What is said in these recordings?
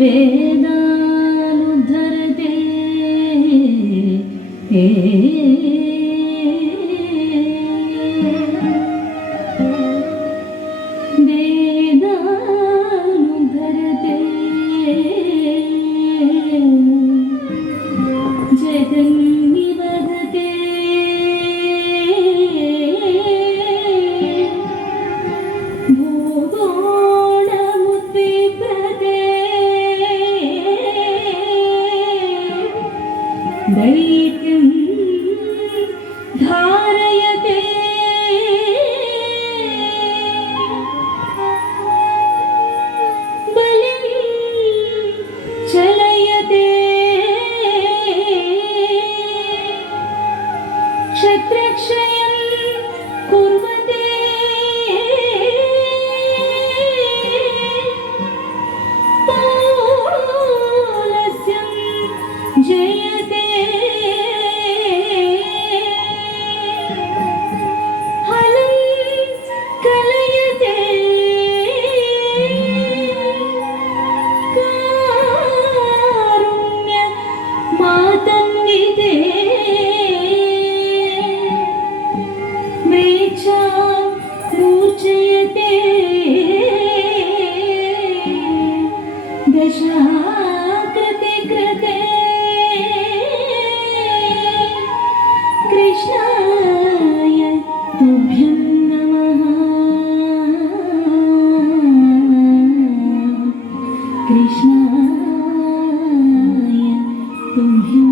वेदानुद्धरते वेदानुद्धरते जगन्निबधते दैत्यं धारयते बलिं चलयते क्षत्रक्षयं कुर्वते पौलस्यं जयते मातन्विते मेच्छा मूर्छयते दशाकृते कृते कृष्णाय तुभ्यं नमः कृष्णाय तुभ्यं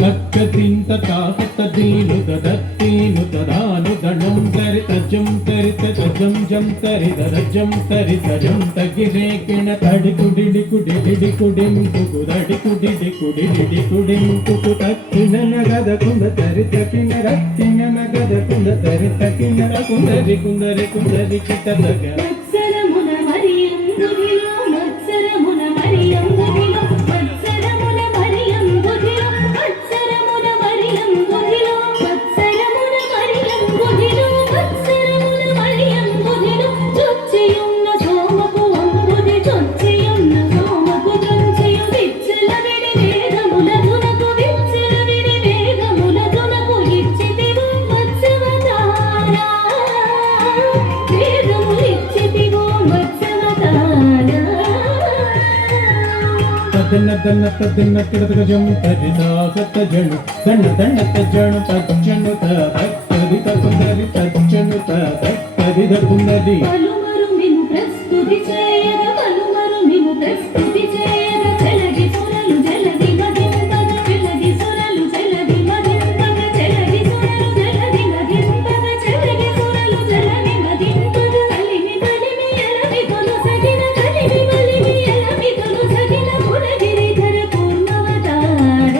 तत्कतिंत ताकतदीनु ददत्तीनु तदानु दणं तरितजं तरितजं जं तरितरजं तरितजं तगिरे किण तडिकुडिडि कुडिडिडि कुडिं कुकुदडि कुडिडि कुडिडिडि कुडिं कुकु तक्किण नगद कुंद तरित किण रक्किण नगद कुंद तरित किण कुंदरि कुंदरि कुंदरि कितदग मत्सरमुन मरियंदुविलो मत्सरमुन मरियंदुविलो मत्सरमुन मरियंदुविलो मत्सरमुन मरियंदुविलो मत्सरमुन मरियंदुविलो मत्सरमुन मरियंदुविलो चొచ్చియున్న సోమపు అంబుది చొచ్చియున్న సోమపు చొచ్చియు విచ్చలవిడి వేగములదునకు విచ్చలవిడి వేగములదునకు ఇచ్చితివు మత్స్యవతారా వేగములిచ్చితివు మత్స్యవతారా తదన దన తదన తిరగజం తరిదాగత జను దన దన తజను తజను తదరి తకుందరి తజను తదరి దకుందరి పలుమరు మిను ప్రస్తుతి చేయగ పలుమరు మిను ప్రస్తుతి చేయగ చెలగి సురలు జలది మదింపగ చెలగి సురలు జలది మదింపగ చెలగి సురలు జలది మదింపగ చెలగి సురలు జలది మదింపగ కలిమి కలిమి ఎలమి కొనసగిన కలిమి కలిమి ఎలమి కొనసగిన పునగిరిధర పూర్ణవతార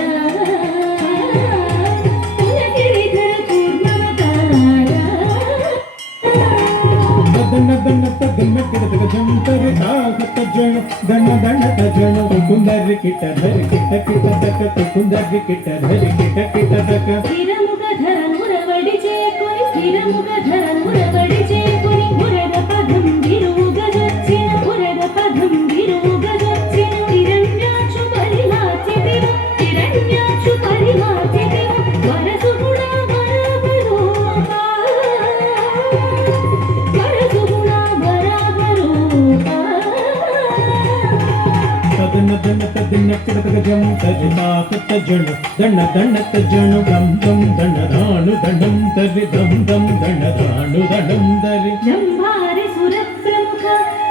పునగిరిధర పూర్ణవతార దన దన తదన తిరగజం తరిదాగత జను దన దన తజను కుందరి కిట ధరి కిట కిట దక కుందరి కిట ధరి కిట కిట దక స్థిరముగ ధరనురవడి చేకొని స్థిరముగ ధరనురవడి చేకొని మురగ పదం విరుగ జొచ్చిన మురగ పదం విరుగ జొచ్చిన హిరణ్యాక్షు పరిహాచితివు హిరణ్యాక్షు పరిహాచితివు వరసు గుణ బరాబరూప వరసు గుణ బరాబరూప తదన దన తదన తిరగజం తరిదాగత జను దన దన తజను దం దం దన దాను దనం తరి దం దం దన దాను దనం దరి జంభారి సురప్రముఖ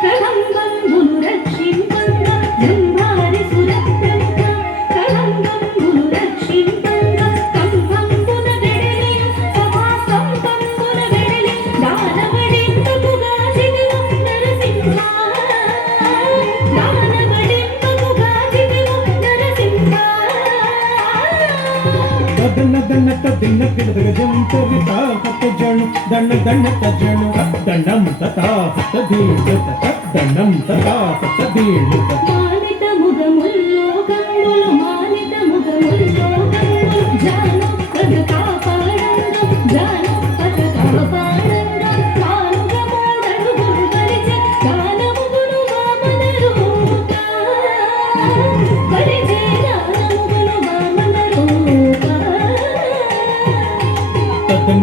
కళంబంబును రక్షింపంగ జంభారి సురప్రముఖ కళంబంబును రక్షింపంగ కంపంబున వెడలియు సభా కంపంబున వెడలి దానవడింపకుగా జిదివు నరసింహ దానవడింపకుగా జిదివు నరసింహ దన దన తదన తిరగజం తరిదాగత జను దన దన తజను దండం తథా తదీర్ఘ దండం తథా తదీర్ఘ మాలిత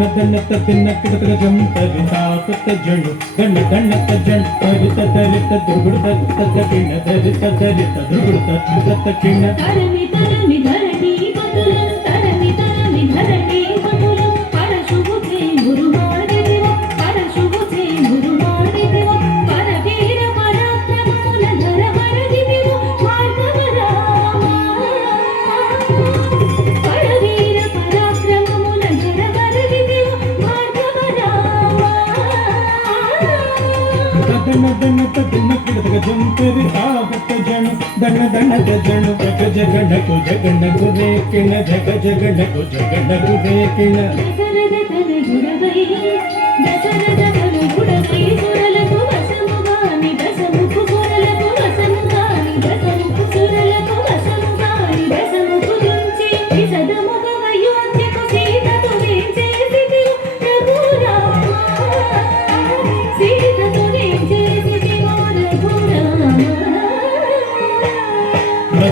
ದನ್ನ ದನ್ನ ತನ್ನ ಕಿಡತಗ ಜಂ ತರಿತ ಕತ್ತ ಜಣು ದನ್ನ ದನ್ನ ತಜಣ್ ತರಿತ ತರಿತ ದುಗುಡ ತತ್ತ ಕಿಣ ತರಿತ ತರಿತ ದುಗುಡ ತತ್ತ ಕಿಣ తరమి తరమి ధరణి పతులం తరమి తరమి ధరణి పతులం పరశుభుతే గురువాడిదివ పరశుభుతే గురువాడిదివ పరవీర పరాక్రమముల ధరవరదిదివ భార్గవ రామ పరవీర పరాక్రమముల ధరవరదిదివ భార్గవ రామ దన్న దన్న తన్న కిడతగ జం తరిత కత్త జణు దన్న దన్న జణు జగ జగణకు జగణకు రేకిణ జగ జగణకు జగణకు రేకిణ దశరథ తనయుడవై దశరథ తనయుడవై సురలకు వశముగాని దశముఖు సురలకు వశముగాని దశముఖు సురలకు వశముగాని దశముఖు నుంచి విశదముగ అయోధ్యకు సీతతో వేంచేసితివు రఘురామ సీతతో వేంచేసితివు రఘురామ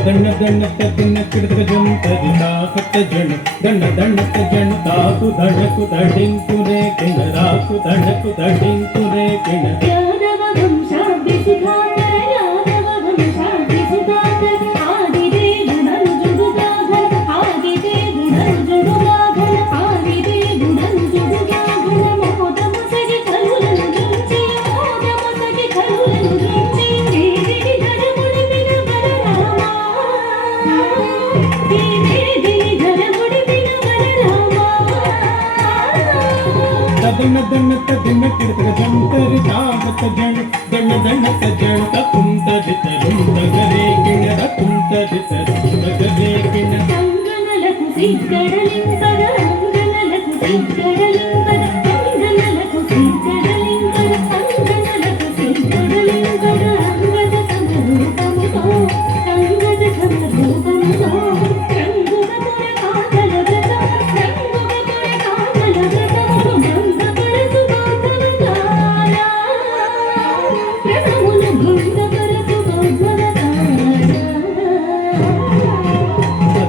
దన్న దన్న తన్న కిడతగ జం తరిత కత్త జణు దన్న దన్న తజణు తాకు దడకు దడింకు రేకిణ రాకు దడకు దడింకు రేకిణ యాదవ వంశాభి సుధాకర యాదవ వంశాభి సుధాకర ఆదిదేవుడను జుడుగాఘన ఆదిదేవుడను జుడుగాఘన ఆదిదేవుడను జుడుగాఘన మోదముసగి కలులను దృంచి మోదముసగి కలులను దృంచి దేవిడి ధరముడి వినవర రామ దేవిడి ధరముడి వినవర రామ దన్న దన్న తన్న కిడతగ జం తరిత కత్త జణు దన్న దన్న తజణు తకుం తదిత రుందగ రేకిణ తకుం తదిత రుందగ రేకిణ అంగనలకు సిగ్గడలింపద అంగనలకు సిగ్గడలింపద అంగనలకు సిగ్గడలింపద అంగనలకు సిగ్గడలింపద అంగద సమరూపముతో అంగద సమరూపముతో రంగుగ పుర కాదల వ్రత రంగుగ పుర కాదల వ్రతమును భంగపరచు గౌతమతారా వ్రతమును భంగపరచు గౌతమతారా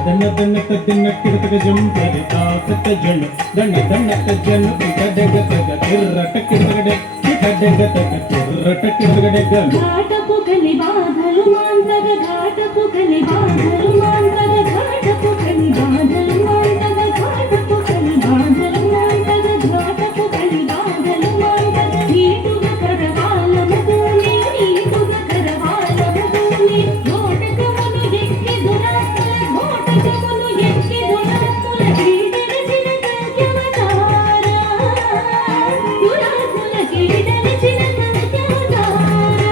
దన్న దన్న తన్న కిడతగ జం తరిత కత్త జణు దన్న దన్న తజణు కిడగ తగ కిర్రట కిడగడ కిడగ తగ కిర్రట కిడగడ ఘాటపు కలి బాధలు మాంతగ ఘాటపు కలి బాధలు మాంతగ ఘాటపు కలి బాధలు మాంతగ ఘాటపు కలి బాధలు మాంతగ ఘాటపు కలి బాధలు మాంతగ నీటుగ కరవాలము భూమి నీటుగ కరవాలము భూమి ఘోటకమును ఎక్కి దురాత్ముల ఘోటకమును ఎక్కి దురాత్ముల కీడలచిన కంక్యవతారా దురాత్ముల కీడలచిన కంక్యవతారా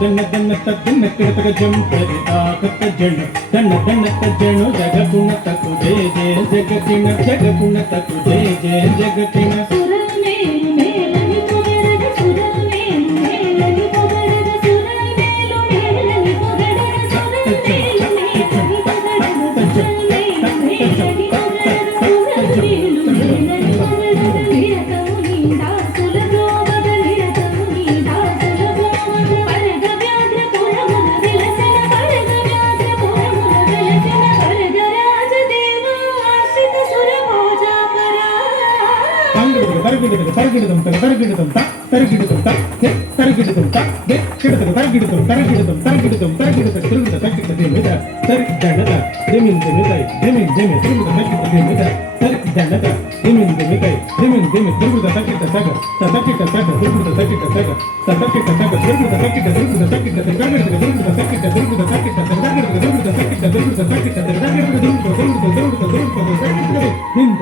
దన్న దన్న తన్న కిడతగ జం తరిత కత్త జణు దన్న దన్న తజణు జగగుణ తకు జయ జయ జగతిన జగగుణ తకు జయ జయ జగతిన సురలు మేలు మేలని పొగడగ సురలు మేలు మేలని పొగడగ సురలు మేలు మేలని పొగడగ సురలు మేలు మేలని పొగడగ సురలు మేలు మేలని పొగడగ సురలు మేలు మేలని పొగడగ నిరతము నీదాసుల ద్రోవగ నిరతము నీదాసుల ద్రోవగ పరగ వ్యాఘ్ర పురమున వెలసిన పరగ వ్యాఘ్ర పురమున వెలసిన పరగ రాజదేవ ఆశ్రిత సుర భోజాపరా తరగిడతం తరగిడతం తరగిడతం తరగిడతం తరగిడతం కిడతగ తరగిడతం తరగిడతం తరగిడతం తరగిడత తిరుగుత తక్కిట దేమిద తరికి దండత దేమిన్ దేమిదై దేమిన్ దేమి తిరుగుత తక్కిట దేమిద తరికి దండత దేమిన్ దేమిదై దేమిన్ దేమి తిరుగుత తక్కిట సగ తక్కిట సగ తిరుగుత తక్కిట సగ తక్కిట సగ తిరుగుత తక్కిట తిరుగుత తక్కిట తిరుగుత తిరుగుత తక్కిట తిరుగుత తక్కిట తిరుగుత తిరుగుత తక్కిట తిరుగుత తక్కిట తిరుగుత తిరుగుత తిరుగుత నింద